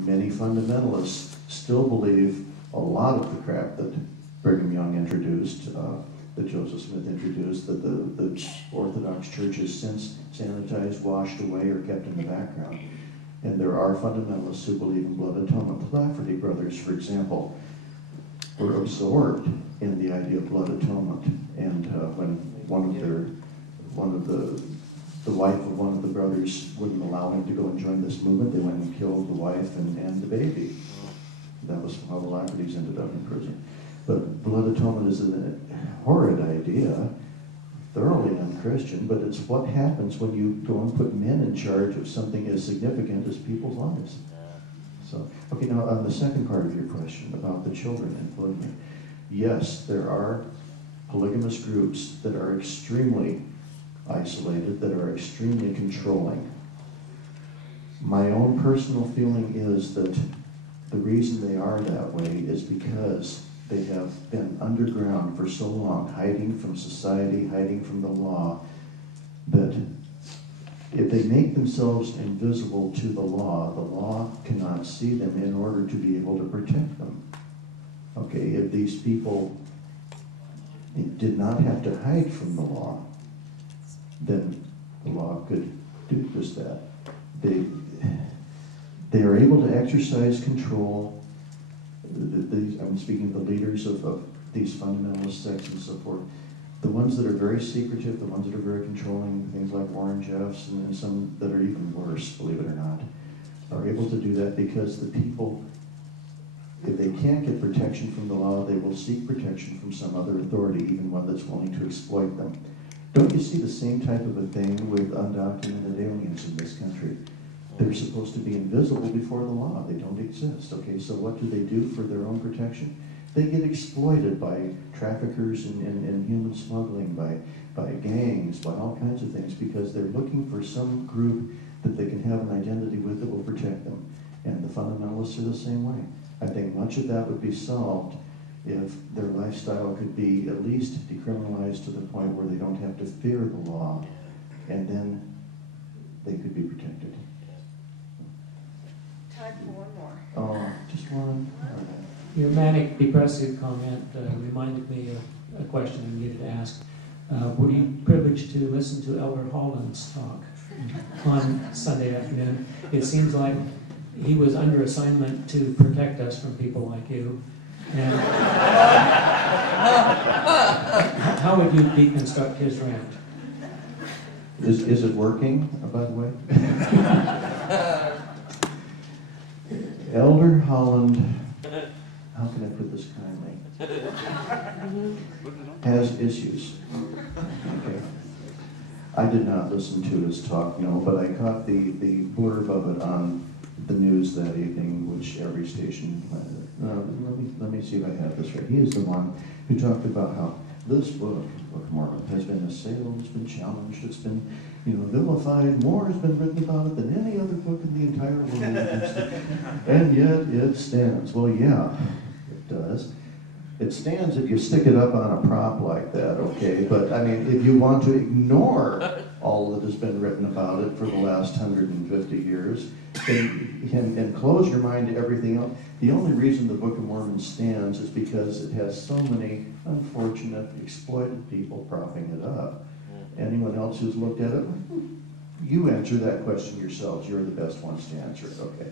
Many fundamentalists still believe a lot of the crap that Brigham Young introduced, that Joseph Smith introduced, that the Orthodox Church has since sanitized, washed away, or kept in the background. And there are fundamentalists who believe in blood atonement. The Lafferty brothers, for example, were absorbed in the idea of blood atonement. And when the wife of one of the brothers wouldn't allow him to go and join this movement, they went and killed the wife and the baby. That was how the Laffertys ended up in prison. But blood atonement is a horrid idea, thoroughly unchristian, but it's what happens when you go and put men in charge of something as significant as people's lives. So, okay, now on the second part of your question about the children and polygamy, yes, there are polygamous groups that are extremely isolated, that are extremely controlling. My own personal feeling is that the reason they are that way is because they have been underground for so long, hiding from society, hiding from the law, that if they make themselves invisible to the law cannot see them in order to be able to protect them. Okay, if these people did not have to hide from the law, then the law could do just that. They are able to exercise control. I'm speaking of the leaders of these fundamentalist sects and so forth. The ones that are very secretive, the ones that are very controlling, things like Warren Jeffs and some that are even worse, believe it or not, are able to do that because the people, if they can't get protection from the law, they will seek protection from some other authority, even one that's willing to exploit them. Don't you see the same type of a thing with undocumented aliens in this country? They're supposed to be invisible before the law. They don't exist. Okay, so what do for their own protection? They get exploited by traffickers and human smuggling, by gangs, by all kinds of things, because they're looking for some group that they can have an identity with that will protect them. And the fundamentalists are the same way. I think much of that would be solved if their lifestyle could be at least decriminalized to the point where they don't have to fear the law, and then they could be protected. Time for one more. Oh, just one. Your manic depressive comment reminded me of a question I needed to ask. Were you privileged to listen to Elder Holland's talk on Sunday afternoon? It seems like he was under assignment to protect us from people like you. And how would you deconstruct his rant? Is it working, by the way? Elder Holland, how can I put this kindly, has issues. Okay. I did not listen to his talk, no, but I caught the blurb of it on the news that evening, which every station, let me see if I have this right. He is the one who talked about how this book, Book of Mormon, has been assailed, it's been challenged, it's been, vilified. More has been written about it than any other book in the entire world. And yet it stands. Well, yeah, it does. It stands if you stick it up on a prop like that, okay? But, I mean, if you want to ignore all that has been written about it for the last 150 years, and close your mind to everything else, the only reason the Book of Mormon stands is because it has so many unfortunate, exploited people propping it up. Anyone else who's looked at it, you answer that question yourselves. You're the best ones to answer it. Okay.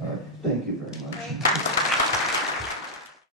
All right. Thank you very much.